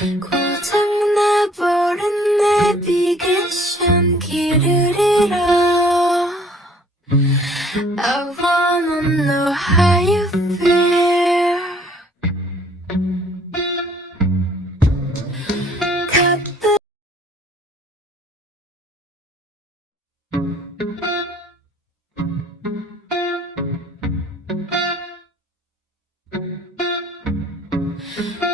고장나버린 내비게이션 길을 잃어. I wanna know how you feel.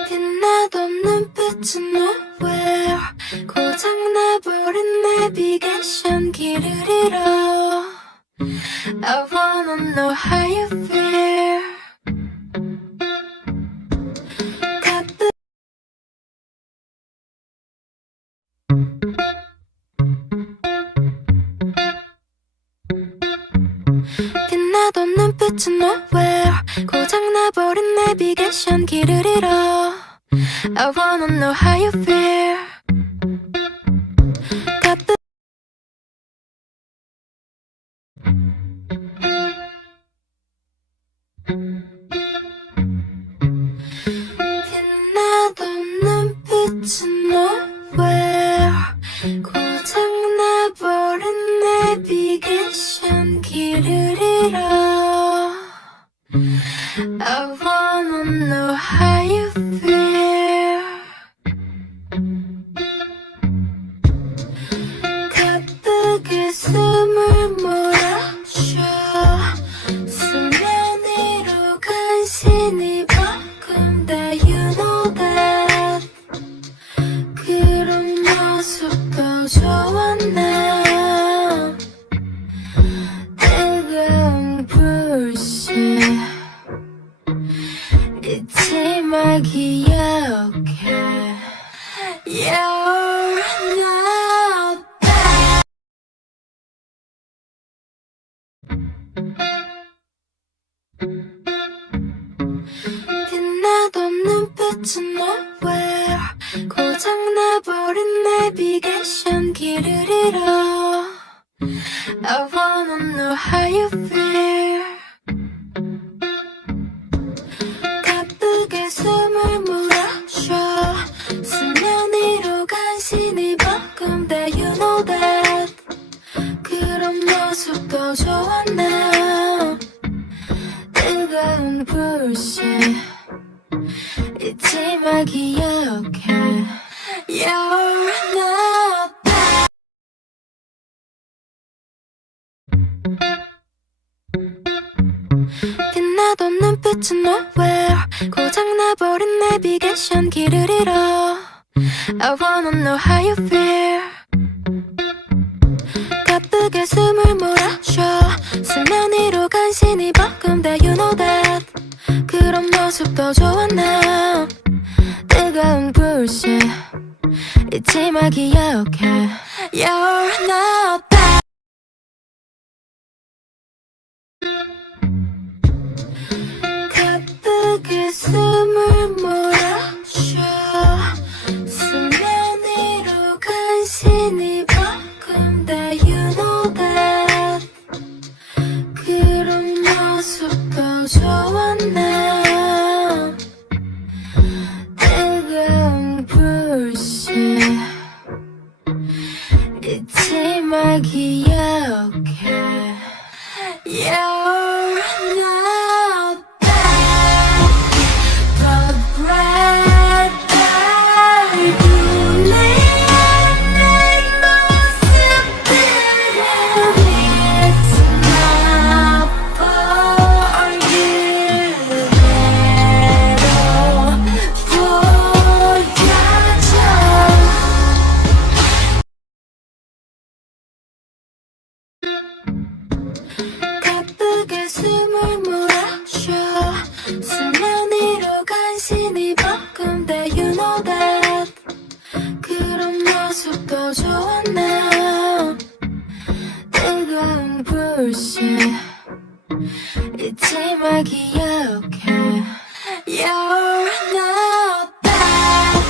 빛나던 눈빛은 nowhere. 고장나버린 내비게이션 길을 잃어. I wanna know how you feel. 빛나던 눈빛은 nowhere. 고장나버린 내비게이션 길을 잃어. I wanna know how you feel. 빛나던 눈빛은 nowhere. 고장나버린 내비게이션 길을 잃어. I wanna know how you feel. 가쁘게 숨을 몰아쉬어. 수면 위로 간신히 바꾼다. You know that. 그런 모습도 좋았나. 뜨거운 불씨 잊지 마 기억해. You're not bad. 빛나던 눈빛은 nowhere. 고장나버린 내비게이션 길을 잃어. I wanna know how you feel. 가쁘게 숨을 몰아쉬어. 수면 위로 간신히 바꾼다. You know that. 그런 모습도 좋았나. 뜨거운 불씨 잊지 마 기억해. You're not bad. 빛나던 눈빛은 nowhere. 고장나버린 내비게이션 길을 잃어. I wanna know how you feel. 가쁘게 숨을 몰아쉬어. 수면 위로 간신히 바꾼다. You know that. 그런 모습도 좋았나. 뜨거운 불씨 잊지 마 기억해. You're not bad. 가쁘게 숨을 몰아쉬어. 수면 위로 간신히 바꾼다. You know that. 그런 모습도 좋았나. 뜨거운 불씨 잊지 마 기억해. You're not bad. The bread I believe 내 모습들은 it's not for you. 가쁘게 숨을 몰아쉬어. 수면 위로 간신히 바꾼다. You know that. 그런 모습도 좋았나. 뜨거운 불씨 잊지 마 기억해. You're not bad.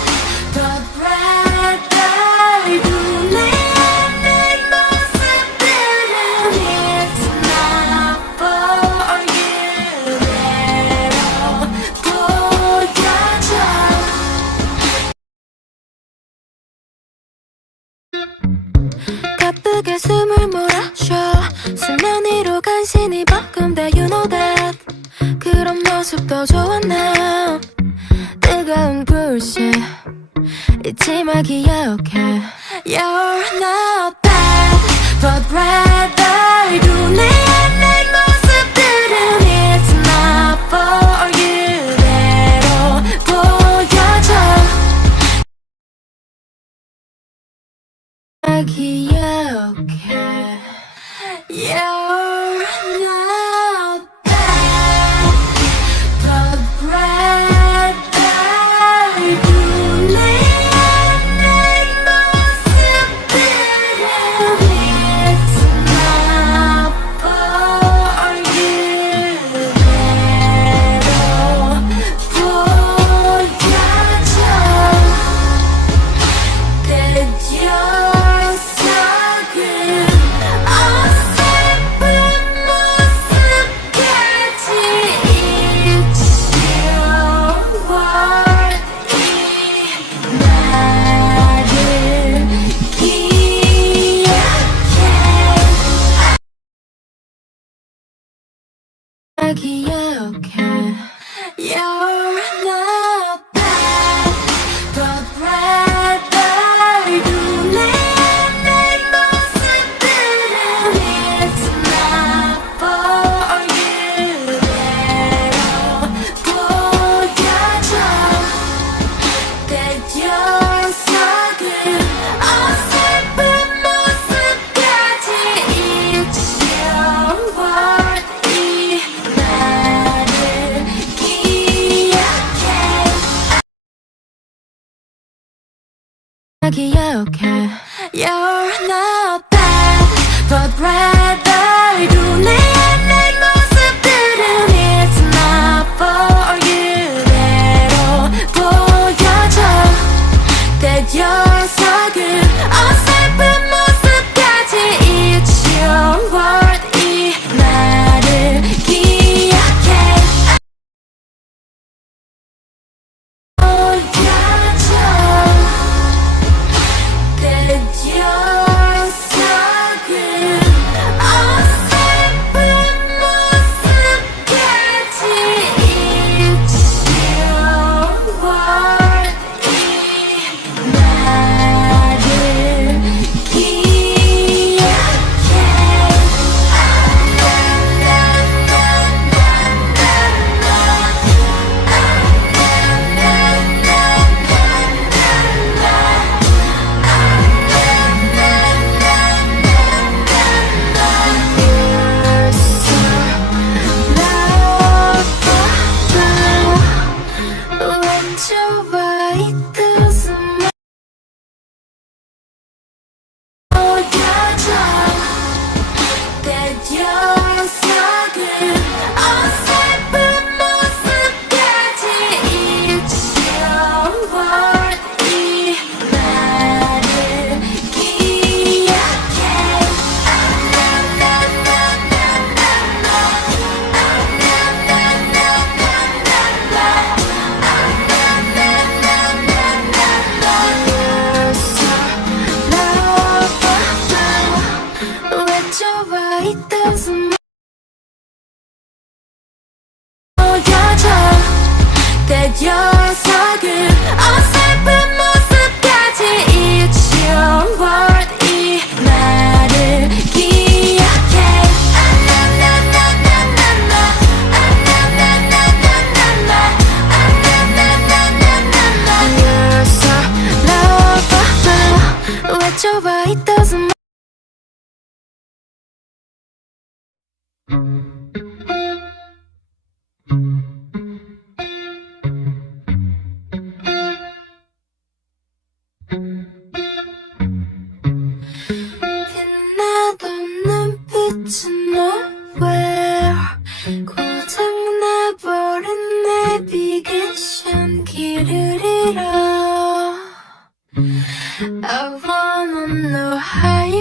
The bread I believe 내 모습들은 it's not for you. 보여줘. 속에 숨을 몰아쉬어 수면 위로 간신히 버금다 you know that 그런 모습도 좋아 난 뜨거운 불씨 잊지 마 기억해 You're not bad but rather 눈에 안 날 모습들은 It's not for you 대로 보여줘 기억해 You're not bad but rather 눈에 안 날 모습들은 It's not for you 대로 보여줘 기억해 You're not bad but rather 눈에 안 날 모습들은 It's not for you 대로 보여줘 That you're so good 어설픈 모습까지 It's your word 기억해 You're not bad but rather 눈에 안 날 모습들은 It's not for you 대로 보여줘 That you're so good 어설픈 모습까지 It's your word 이 말을 기억해 You're so good 어설픈 모습까지 It's your word 이 말을 기억해 You're so good 어설픈 모습까지 It's your word 이 말을 기억해 You're so lovable 왜 좋아 It doesn't 보여줘 That you're so good 어설픈 모습까지 It's your word 이 말을 기억해 You're so lovable 왜 좋아 It doesn't 빛나던 눈빛은 nowhere 고장나버린 내비게이션 길을 잃어 I wanna know how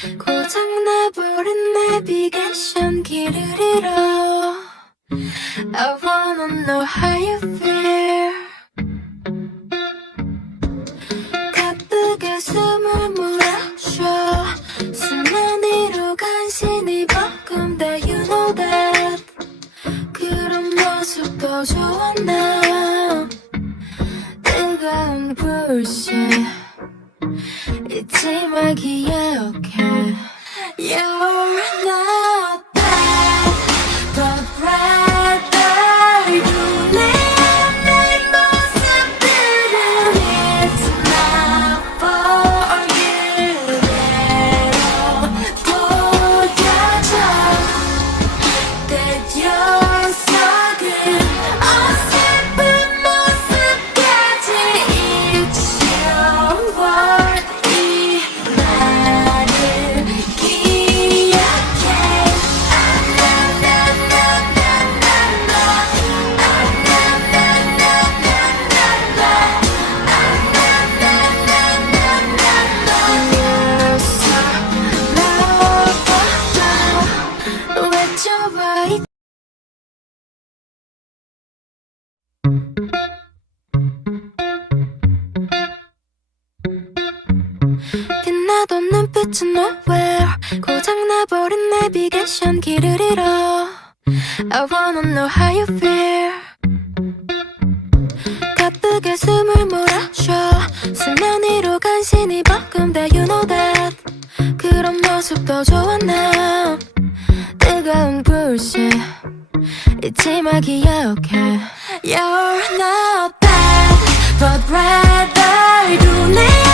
고장나버린 내비게이션 길을 잃어 I wanna know how you feel 가쁘게 숨을 몰아쉬어 수면 위로 간신히 벅금다 You know that 그런 모습도 좋아 나 뜨거운 불씨 잊지 마 기억해 You're not bad but rather you live 내 모습들은 It's not for you 대로 보여줘 That you're so good 어설픈 모습까지 It's your word 이 말을 기억해 You're so lovable 외쳐봐 빛나던 눈빛은 nowhere 고장나버린 내비게이션 길을 잃어 I wanna know how you feel 가쁘게 숨을 몰아쉬어 수면 위로 간신히 벅금다 You know that 그런 모습도 좋아 나 뜨거운 불씨 잊지 마 기억해 You're not bad but rather you live